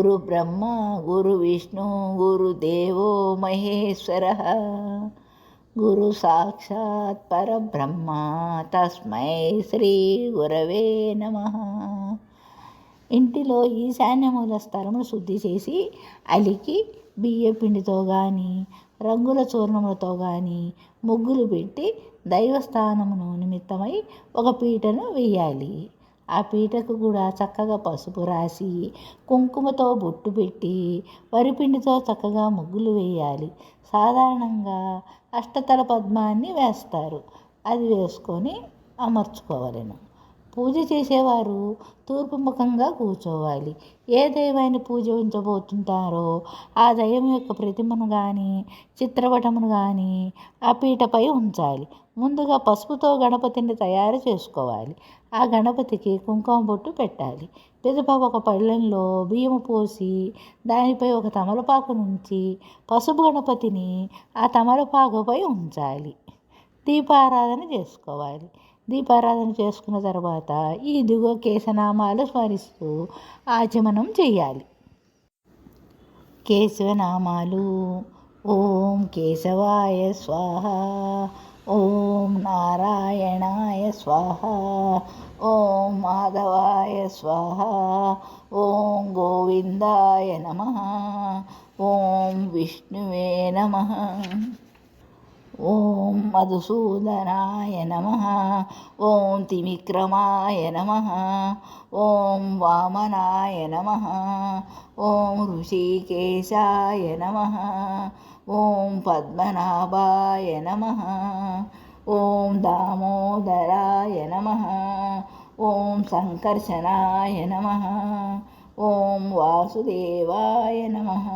గురు బ్రహ్మ గురు విష్ణు గురుదేవో మహేశ్వర గురు సాక్షాత్ పరబ్రహ్మ తస్మై శ్రీ గురవే నమః. ఇంటిలో ఈశాన్యమూల స్థలమును శుద్ధి చేసి అలికి బియ్య పిండితో కానీ రంగుల చూర్ణములతో కానీ ముగ్గులు పెట్టి దైవస్థానమును నిమిత్తమై ఒక పీటను వేయాలి. ఆ పీటకు కూడా చక్కగా పసుపు రాసి కుంకుమతో బొట్టు పెట్టి వరిపిండితో చక్కగా ముగ్గులు వేయాలి. సాధారణంగా అష్టతల పద్మాన్ని వేస్తారు. అది వేసుకొని అమర్చుకోవాలను. పూజ చేసేవారు తూర్పు ముఖంగా కూర్చోవాలి. ఏ దైవాన్ని పూజ ఉంచబోతుంటారో ఆ దైవం యొక్క ప్రతిమను కానీ చిత్రపటమును కానీ ఆ పీటపై ఉంచాలి. ముందుగా పసుపుతో గణపతిని తయారు చేసుకోవాలి. ఆ గణపతికి కుంకుమ బొట్టు పెట్టాలి. పిదప ఒక పళ్ళెంలో బియ్యము పోసి దానిపై ఒక తమలపాకు నుంచి పసుపు గణపతిని ఆ తమలపాకుపై ఉంచాలి. దీపారాధన చేసుకోవాలి. దీపారాధన చేసుకున్న తర్వాత ఈ దిగువ కేశనామాలు స్మరిస్తూ ఆచమనం చేయాలి. కేశవనామాలు: ఓం కేశవాయ స్వాహ, ఓం నారాయణాయ స్వాహ, ఓం మాధవాయ స్వాహ, ఓం గోవిందాయ నమః, ఓం విష్ణువే నమః, ఓం మధుసూదనాయ నమః, ఓం త్రివిక్రమాయ నమః, ఓం వామనాయ నమః, ఓం ఋషికేశాయ నమః, ఓం పద్మనాభాయ నమః, ఓం దామోదరాయ నమః, ఓం సంకర్షణాయ నమః, ఓం వాసుదేవాయ నమః,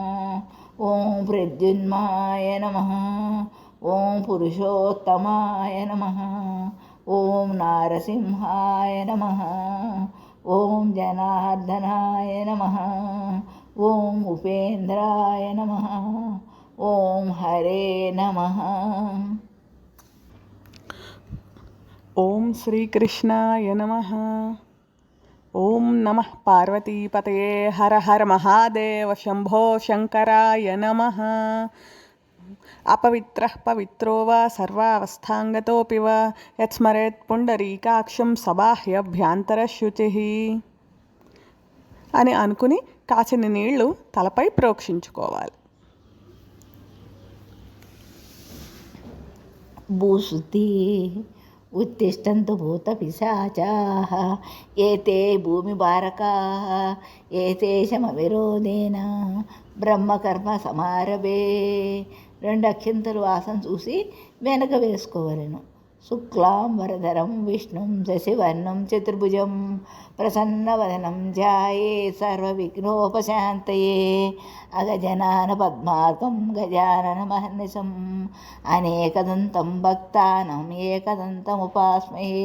ఓం ప్రద్యుమ్నాయ నమః, ఓం పురుషోత్తమాయ నమః, ఓం నారసింహాయ నమః, ఓం జనార్దనాయ నమః, ఓం ఉపేంద్రాయ నమః, ఓం హరే నమః. ఓం శ్రీకృష్ణాయ నమః. ఓం నమః పార్వతీపతయే. హర హర మహాదేవ శంభో శంకరాయ నమః. అపవిత్రః పవిత్రో వా సర్వావస్థాంగతోపి వా యత్స్మరేత్ పుండరీకాక్షం సబాహ్యభ్యాంతరశుచిః అని అనుకుని కాచిన నీళ్లు తలపై ప్రోక్షించుకోవాలి. భూశుద్ధి: ఉత్తిష్టంతు భూత పిశాచాః ఏతే భూమిభారకాః ఏతేషమవిరోధేన బ్రహ్మకర్మ సమారభే. 2 అక్షింతలు వాసన చూసి వెనక వేసుకోవలను. శుక్లాం వరదరం విష్ణుం శశివర్ణం చతుర్భుజం ప్రసన్నవదనం ధ్యాయే సర్వవిఘ్నోపశాంతయే. అగజానన పద్మార్కం గజాననమహర్నిశం అనేకదంతం భక్తానాం ఏకదంతముపాస్మహే.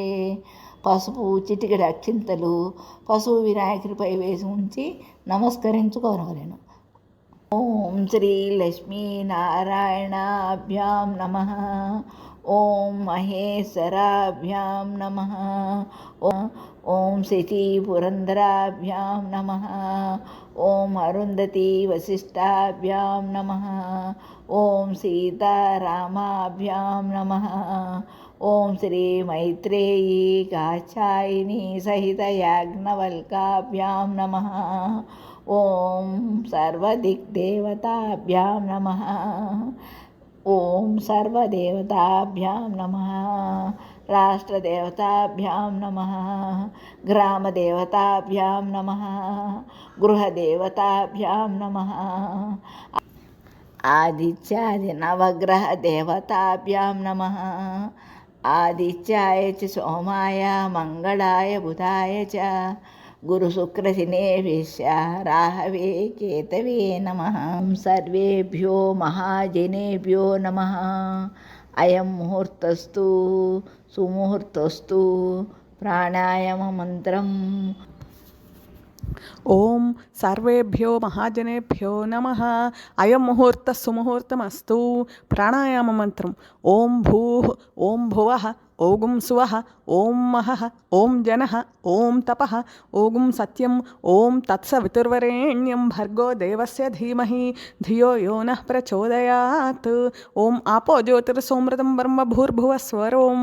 పసుపు చిటికెడు అక్షింతలు పశువు వినాయకుడిపై వేసి ఉంచి నమస్కరించుకోవలను. ఓం శ్రీ లక్ష్మీనారాయణాభ్యాం నమః, ఓం మహేశ్వరాభ్యాం నమః, ఓం శచీ పురంధరాభ్యాం నమః, ఓం అరుంధతీ వశిష్టాభ్యాం నమః, ఓం సీతారామాభ్యాం నమః, ఓం శ్రీ మైత్రేయీ కాచాయిని సహిత యాజ్ఞవల్కాభ్యాం నమః, ఓం సర్వదిగ్దేవతాభ్యాం నమః, ఓం సర్వదేవతాభ్యాం నమః, రాష్ట్రదేవతాభ్యాం నమః, గ్రామదేవతాభ్యాం నమః, గృహదేవతాభ్యాం నమః, ఆదిత్యాది నవగ్రహ దేవతాభ్యాం నమః, ఆదిత్యాయ చ సోమాయ మంగళాయ బుధాయ చ గురుశుక్రశనేభ్యశ్చ రాహవే కేతవే నమః. సర్వేభ్యో మహాజనేభ్యో నమః. అయం ముహూర్తస్తు సుముహూర్తస్తు. ప్రాణాయామ మంత్రం ఓం సర్వేభ్యో మహాజనేభ్యో నమః. అయం ముహూర్త సుముహూర్తమస్తు. ప్రాణాయామ మంత్రం. ఓం భూః ఓం భువః ఓం సువః ఓం మహః ఓం జనః ఓం తపః ఓం సత్యం ఓం తత్సవితుర్వరేణ్యం భర్గో దేవస్య ధీమహి ధియో యో నః ప్రచోదయాత్. ఓం ఆపో జ్యోతిర్సోమృతం బ్రహ్మ భూర్భువస్వరోం.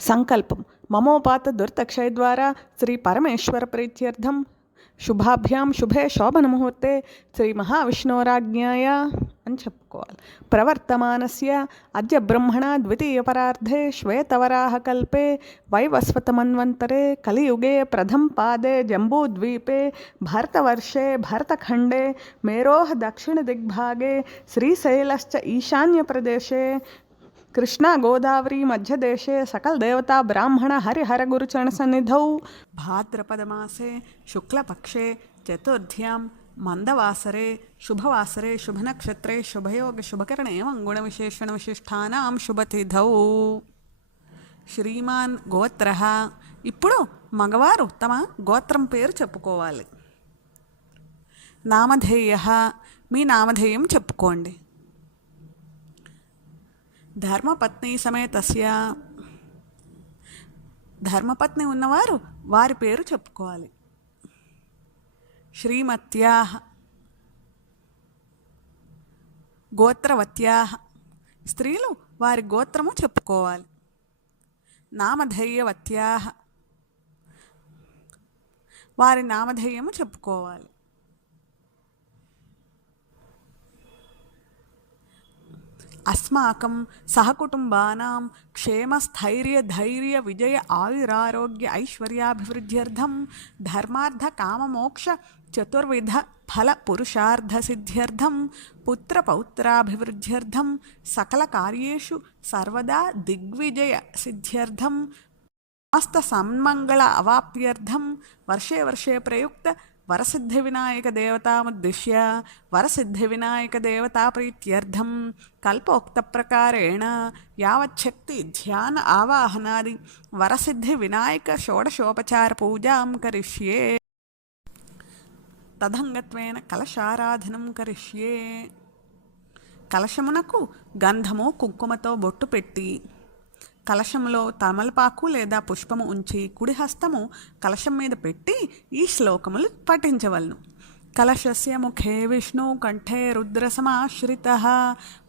సంకల్పం. మమోపాత దుర్తక్షయ ద్వారా శ్రీ పరమేశ్వర ప్రీత్యర్థం శుభాభ్యాం శుభే శోభన ముహూర్తే శ్రీ మహావిష్ణోరాజ్ఞాయ అని చెప్పుకోవాలి. ప్రవర్తమానస్య అద్య బ్రహ్మణ ద్వితీయ పరార్ధే శ్వేతవరాహ కల్పే వైవస్వతమన్వంతరే కలియుగే ప్రథమ పాదే జంబూద్వీపే భరతవర్షే భరతఖండే మేరోః దక్షిణ దిగ్భాగే శ్రీశైలశ్చ ఈశాన్య ప్రదేశే కృష్ణా గోదావరి మధ్యదేశే సకల దేవతా బ్రాహ్మణ హరిహర గురుచరణ సన్నిధౌ భాద్రపదమాసే శుక్లపక్షే చతుర్థ్యాం మందవాసరే శుభవాసరే శుభనక్షత్రే శుభయోగ శుభకరణే మంగుణ విశేషణ విశిష్టానాం శుభతిథౌ. శ్రీమాన్ గోత్ర. ఇప్పుడు మగవారు తమ గోత్రం పేరు చెప్పుకోవాలి. నామధేయ. మీ నామధేయం చెప్పుకోండి. ధర్మపత్ని సమేతస్య. ధర్మపత్ని ఉన్నవారు వారి పేరు చెప్పుకోవాలి. శ్రీమత్యాః గోత్రవత్యాః. స్త్రీలు వారి గోత్రము చెప్పుకోవాలి. నామధేయవత్యాః వారి నామధేయము చెప్పుకోవాలి. అస్మాకం సహకుటుంబానాం క్షేమస్థైర్య ధైర్య విజయ ఆయురారోగ్య ఐశ్వర్యాభివృద్ధ్యర్థం ధర్మార్థ కామమోక్ష చతుర్విధ ఫల పురుషార్థ సిద్ధ్యర్థం పుత్రపౌత్రాభివృద్ధ్యర్థం సకల కార్యేషు సర్వదా దిగ్విజయ సిద్ధ్యర్థం సమస్త సన్మంగళ అవాప్యర్థం వర్షే వర్షే ప్రయుక్త వరసిద్ధి వినాయక దేవతాముద్దిశ్య వరసిద్ధి వినాయక దేవతా ప్రీత్యర్థం కల్పోక్త ప్రకారేణ యావచ్చక్తి ధ్యాన ఆవాహనాది వరసిద్ధి వినాయక షోడశోపచార పూజాం కరిష్యే. తదంగత్వేన కలశారాధనం కరిష్యే. కలశమునకు గంధము కుంకుమతో బొట్టు పెట్టి కలశంలో తమలపాకు లేదా పుష్పము ఉంచి కుడి హస్తము కలశం మీద పెట్టి ఈ శ్లోకములు పఠించవలను. కలశస్య ముఖే విష్ణు కంఠే రుద్రసమాశ్రితః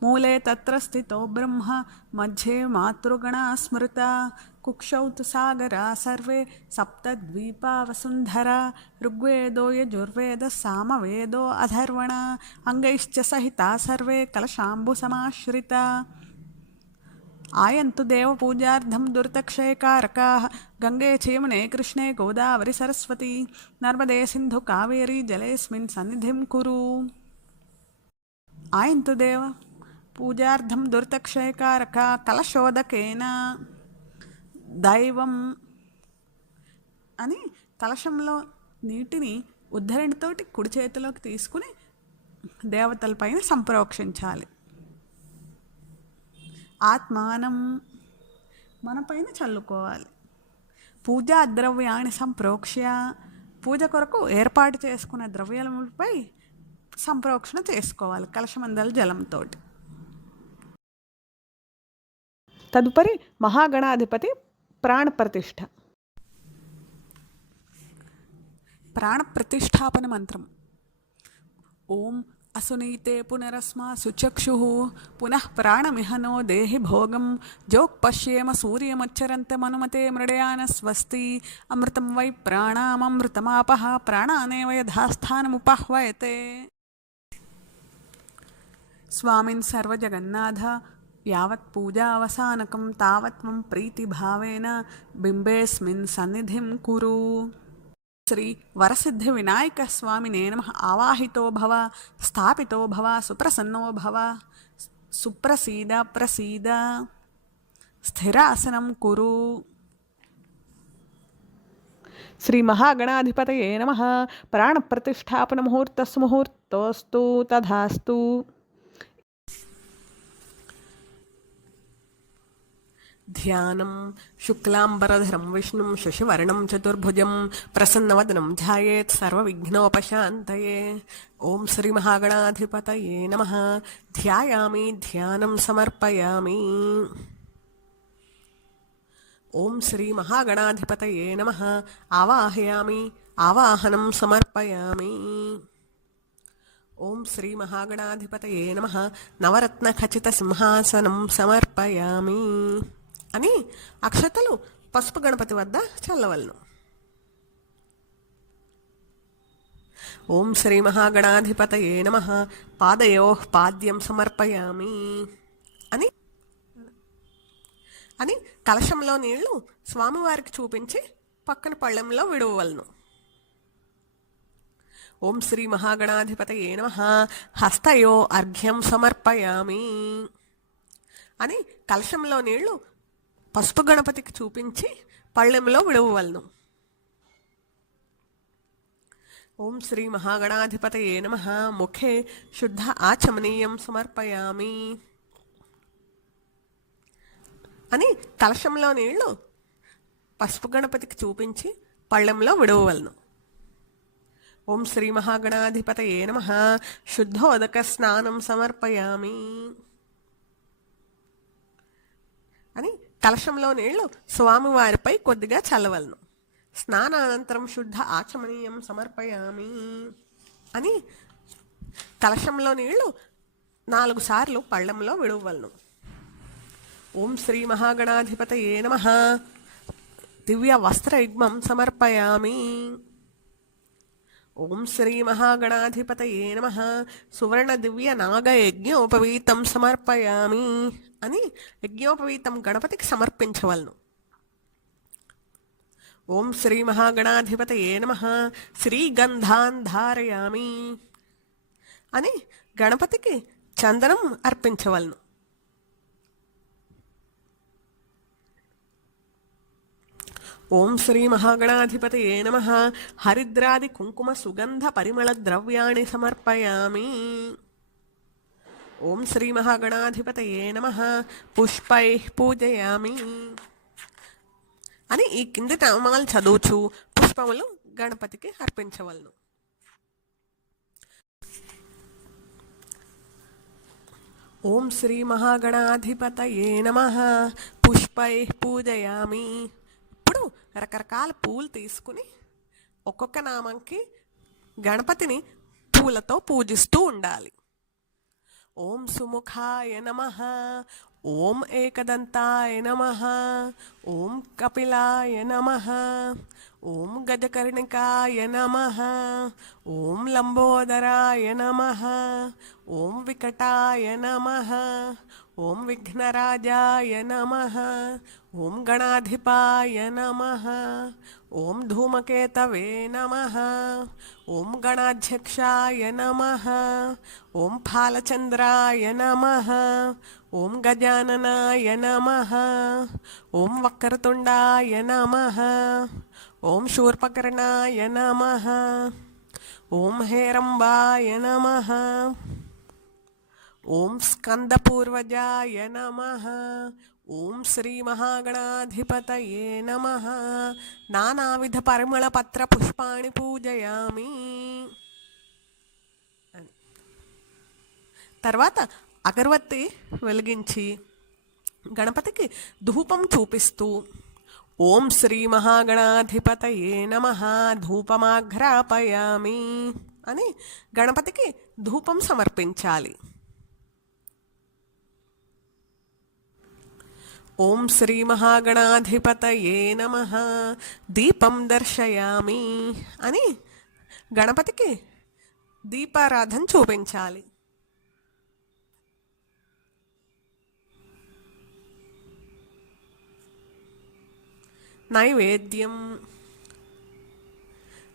మూలే తత్ర స్థితో బ్రహ్మ మధ్యే మాతృగణా స్మృత కుక్షౌ తు సాగరా సర్వే సప్తద్వీపా వసుంధరా ఋగ్వేదో యజుర్వేద సామవేదో అధర్వణ అంగైశ్చ సహితా సర్వే కలశాంబు సమాశ్రితా. ఆయంతు దేవపూజార్థం దురితక్షయకారకాః గంగే చయమునే కృష్ణే గోదావరి సరస్వతి నర్మదే సింధు కావేరీ జలేస్మిన్ సన్నిధిం కురు. ఆయంతు దేవ పూజార్థం దురితక్షయకారక కలశోదకేన. దైవం అని కలశంలో నీటిని ఉద్ధరణితోటి కుడి చేతిలోకి తీసుకుని దేవతలపైన సంప్రోక్షించాలి. ఆత్మానం మనపైన చల్లుకోవాలి. పూజా ద్రవ్యాన్ని సంప్రోక్ష్య పూజ కొరకు ఏర్పాటు చేసుకున్న ద్రవ్యాలపై సంప్రోక్షణ చేసుకోవాలి కలశమందల జలంతో. తదుపరి మహాగణాధిపతి ప్రాణప్రతిష్ఠ. ప్రాణప్రతిష్ఠాపన మంత్రం. ఓం అసునీతే పునరస్మా సుచక్షుః పునః ప్రాణమిహనో దేహి భోగం జోక్పశ్యేమ సూర్యమచ్చరంతమనుమతే మృడయాన స్వస్తి అమృతం వై ప్రాణామమృతమాపః ప్రాణానేవ యథాస్థానముపాహ్వయతే. స్వామిన్ సర్వజగన్నాథ యావత్ పూజావసానకం తావత్ త్వం ప్రీతిభావేన బింబేస్మిన్ సన్నిధిం కురు. శ్రీ వరసిద్ధి వినాయక స్వామినే నమః. ఆవాహితో భవ స్థాపితో భవ సుప్రసన్నో భవ సుప్రసీద ప్రసీద స్థిరాసనం కురు. శ్రీ మహాగణాధిపతయే నమః. ప్రాణప్రతిష్ఠాపన ముహూర్తస్సు ముహూర్తోస్తు తథాస్తు. ధ్యానం శుక్లాంబరధరం విష్ణుం శశివర్ణం చతుర్భుజం ప్రసన్నవదనం ధ్యాయేత్ సర్వవిఘ్నోపశాంతయే. ఓం శ్రీ మహాగణాధిపతయే నమః. ధ్యాయామి ధ్యానం సమర్పయామి. ఓం శ్రీ మహాగణాధిపతయే నమః. ఆవాహయామి ఆవాహనం సమర్పయామి. ఓం శ్రీ మహాగణాధిపతయే నమః. నవరత్న ఖచిత సింహాసనం సమర్పయామి అని అక్షతలు పసుపు గణపతి వద్ద చల్లవలను. ఓం శ్రీ మహాగణాధిపతయే నమః. పాదయోః పాద్యం సమర్పయామి అని అని కలశంలో నీళ్లు స్వామివారికి చూపించి పక్కన పళ్ళెంలో విడువవలను. ఓం శ్రీ మహాగణాధిపతయే నమః. హస్తయో అర్ఘ్యం సమర్పయామి అని కలశంలో నీళ్లు పసుపు గణపతికి చూపించి పళ్ళెంలో విడువవలను. ఓం శ్రీ మహాగణాధిపతయే నమః. ముఖే శుద్ధ ఆచమనీయం సమర్పయామి అని కలశంలో నీళ్లు పసుపు గణపతికి చూపించి పళ్ళెంలో విడువవలను. ఓం శ్రీ మహాగణాధిపతయే నమః. శుద్ధోదక స్నానం సమర్పయామి అని కలశంలో నీళ్లు స్వామివారిపై కొద్దిగా చల్లవలను. స్నానానంతరం శుద్ధ ఆచమనీయం సమర్పయామి అని కలశంలో నీళ్లు 4 సార్లు పళ్ళెంలో విడువలను. ఓం శ్రీ మహాగణాధిపతయే నమః. దివ్య వస్త్రయుగ్మం సమర్పయామి. ఓం శ్రీ మహాగణాధిపతయే నమః. సువర్ణ దివ్య నాగ యజ్ఞోపవీతం సమర్పయామి అని యజ్ఞోపవీతం గణపతికి సమర్పించవలను. ఓం శ్రీ మహాగణాధిపతయే నమః. శ్రీగంధాన్ ధారయామి అని గణపతికి చందనం అర్పించవలను. ఓం శ్రీ మహాగణాధిపతయే నమః. హరిద్రాది కుంకుమ సుగంధ పరిమళ ద్రవ్యాణి సమర్పయామి. ఓం శ్రీ మహాగణాధిపతయే నమః. పుష్పైః పూజయామి అని ఈ కింది నామాలు చదువుచు పుష్పములు గణపతికి అర్పించవలను. ఓం శ్రీ మహాగణాధిపతయే నమః. పుష్పైః పూజయామి. ఇప్పుడు రకరకాల పూలు తీసుకుని ఒక్కొక్క నామంకి గణపతిని పూలతో పూజిస్తూ ఉండాలి. ఓం సుముఖాయ నమః. ఓం ఏకదంతాయ నమః. ఓం కపిలాయ నమః. ఓం గజకర్ణికాయ నమః. ఓం లంబోదరాయ నమః. ఓం వికటాయ నమః. ఓం విఘ్నరాజాయ నమః. ఓం గణాధిపాయ నమః. ఓం ధూమకేతవే నమః. ఓం గణాధ్యక్షాయ నమః. ఓం ఫాలచంద్రాయ నమః. ఓం గజాననాయ నమః. ఓం వక్రతుండాయ నమః. ఓం శూర్పకర్ణాయ నమః. ఓం హేరంబాయ నమః. ఓం స్కందపూర్వజాయ నమః. ఓం శ్రీ మహాగణాధిపతయే నమః. నానావిధ పరిమళ పత్ర పుష్పాణి పూజయామి. తర్వాత అగరవత్తి వెలిగించి గణపతికి ధూపం చూపిస్తూ ఓం శ్రీ మహాగణాధిపతయే నమః ధూపమాఘ్రాపయామి అని గణపతికి ధూపం సమర్పించాలి. ఓం శ్రీ మహాగణాధిపతయే నమః దీపం దర్శయామి అని గణపతికి దీపారాధన చూపించాలి. నైవేద్యం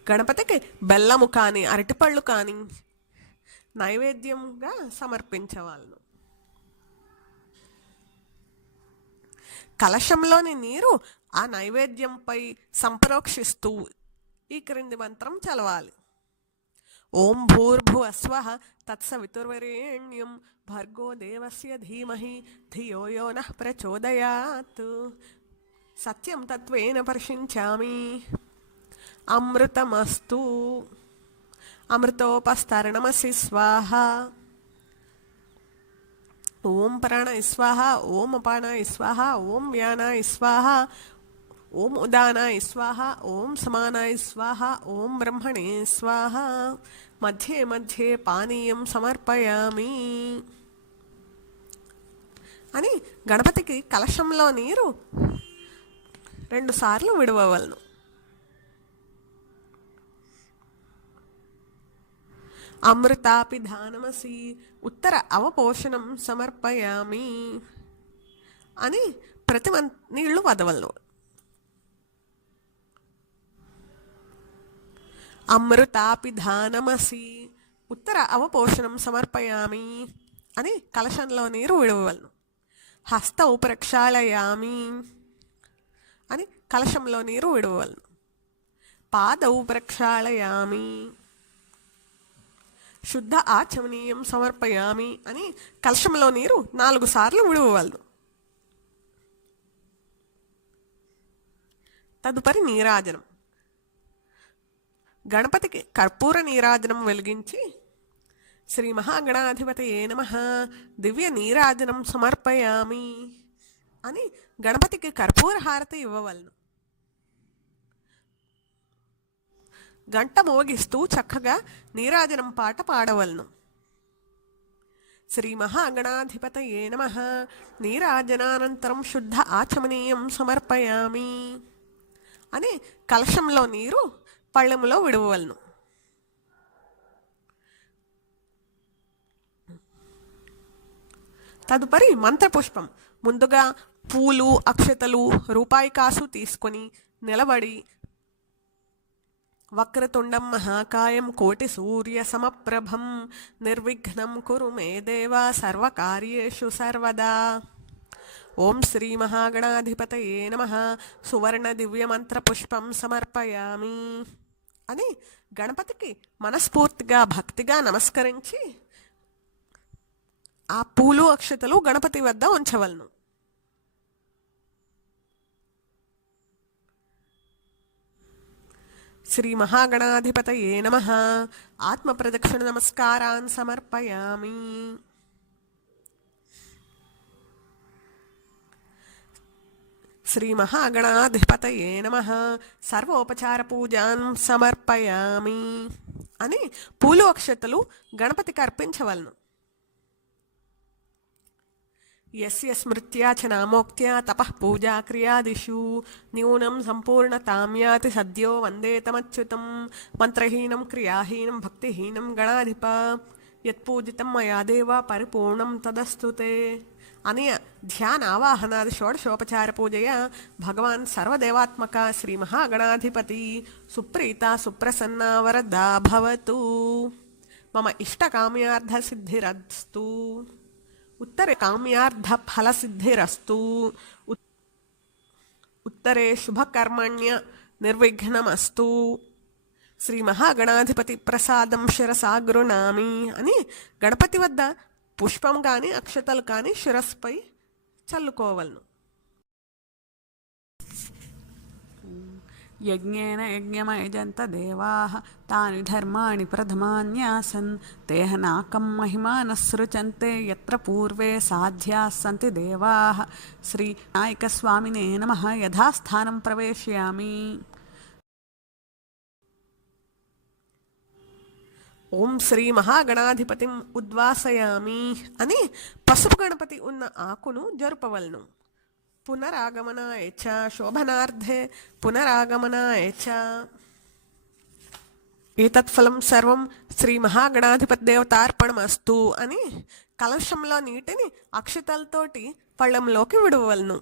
గణపతికి బెల్లము కానీ అరటిపళ్ళు కానీ నైవేద్యంగా సమర్పించవాలను. కలశంలోని నీరు ఆ నైవేద్యంపై సంప్రోక్షిస్తూ ఈ క్రింది మంత్రం చదవాలి. ఓం భూర్భువస్వః తత్సవితుర్వరేణ్యం భర్గో దేవస్య ధీమహి ధియో యో నః ప్రచోదయాత్. సత్యం తత్వేన పరిశించామి అమృతమస్తు. అమృతోపస్తరణమసి స్వాహ. ఓం ప్రాణాయ స్వాహ, ఓం అపానాయ స్వాహ, ఓం వ్యానాయ స్వాహ, ఓం ఉదానాయ స్వాహ, ఓం సమానాయ స్వాహ, ఓం బ్రహ్మణే స్వాహ. మధ్యే మధ్యే పానీయం సమర్పయామి అని గణపతికి కలశంలో నీరు 2 సార్లు విడవవలను. అమృతాపిధానమసి ఉత్తర అవపోషణం సమర్పయామి అని ప్రతి నీళ్లు వదవలను. అమృతాపిధానమసి ఉత్తర అవపోషణం సమర్పయామి అని కలశంలో నీరు విడవలను. హస్తౌ ప్రక్షాళయామి అని కలశంలో నీరు విడవలను. పాదౌ ప్రక్షాళయామి. శుద్ధ ఆచమనీయం సమర్పయామి అని కలశంలో నీరు 4 సార్లు విడవలను. తదుపరి నీరాజనం. గణపతికి కర్పూర నీరాజనం వెలిగించి శ్రీ మహాగణాధిపతయే నమః దివ్య నీరాజనం సమర్పయామి అని గణపతికి కర్పూర హారతి ఇవ్వవలను. గంట మోగిస్తూ చక్కగా నీరాజనం పాట పాడవలను. శ్రీ మహాగణాధిపతయే నమః నీరాజనానంతరం శుద్ధ ఆచమనీయం సమర్పయామి అని కలశంలో నీరు పళ్ళెములో విడవలను. తదుపరి మంత్రపుష్పం. ముందుగా పూలు, అక్షతలు, రూపాయి కాసు తీసుకొని నిలబడి వక్రతుండం మహాకాయం కోటి సూర్య సమప్రభం నిర్విఘ్నం కురు మే దేవ సర్వకార్యేషు సర్వదా. ఓం శ్రీ మహాగణాధిపతయే నమః సువర్ణ దివ్య మంత్రపుష్పం సమర్పయామి అని గణపతికి మనస్ఫూర్తిగా భక్తిగా నమస్కరించి ఆ పూలు అక్షతలు గణపతి వద్ద ఉంచవలను. శ్రీ మహాగణాధిపతయే నమః ఆత్మ ప్రదక్షిణ నమస్కారాన్ సమర్పయామి. శ్రీ మహాగణాధిపతయే నమః సర్వోపచార పూజాన్ సమర్పయామి అని పూలు అక్షతలు గణపతికి అర్పించవలను. యస్య స్మృత్యా చ నామోక్త్యా తపః పూజా క్రియాదిషు న్యూనం సంపూర్ణతాం యాతి సద్యో వందేతమచ్యుతం మంత్రహీనం క్రియాహీనం భక్తిహీనం గణాధిప యత్పూజితం మయా దేవ పరిపూర్ణం తదస్తుతే అని ధ్యాన ఆవాహనాది షోడశోపచార పూజయ భగవాన్ సర్వదేవాత్మక శ్రీ మహాగణాధిపతి సుప్రీత సుప్రసన్న వరదా భవతు మమ ఇష్టకామ్యార్థ సిద్ధిరస్తు ఉత్తరే కామ్యార్థ ఫలసిద్ధిరస్తు ఉత్తరే శుభకర్మణ్య నిర్విఘ్నమస్తు శ్రీ మహాగణాధిపతి ప్రసాదం శిరసా గృణామి అని గణపతి వద్ద పుష్పం కానీ అక్షతలు కానీ శిరస్పై చల్లుకోవలను. యజ్ఞేన యజ్ఞమయజంత దేవాః తాని ధర్మాణి ప్రథమాన్యాసన్ తేహ నాకం మహిమానసృచంతే యత్ర పూర్వే సాధ్యాః సంతి దేవాః. శ్రీ నాయకస్వామినే నమః. యథాస్థానం ప్రవేశయామి. ఓం శ్రీ మహాగణాధిపతిం ఉద్వాసయామి అని పసుపు గణపతి ఉన్న ఆకును జరుపవలను. పునరాగమనాయ చ శోభనార్థే పునరాగమనాయ చ. ఏతత్ఫలం సర్వం శ్రీ మహాగణాధిపతి దేవతార్పణమస్తు అని కలశంలో నీటిని అక్షతలతోటి పళ్ళెంలోకి విడవలను.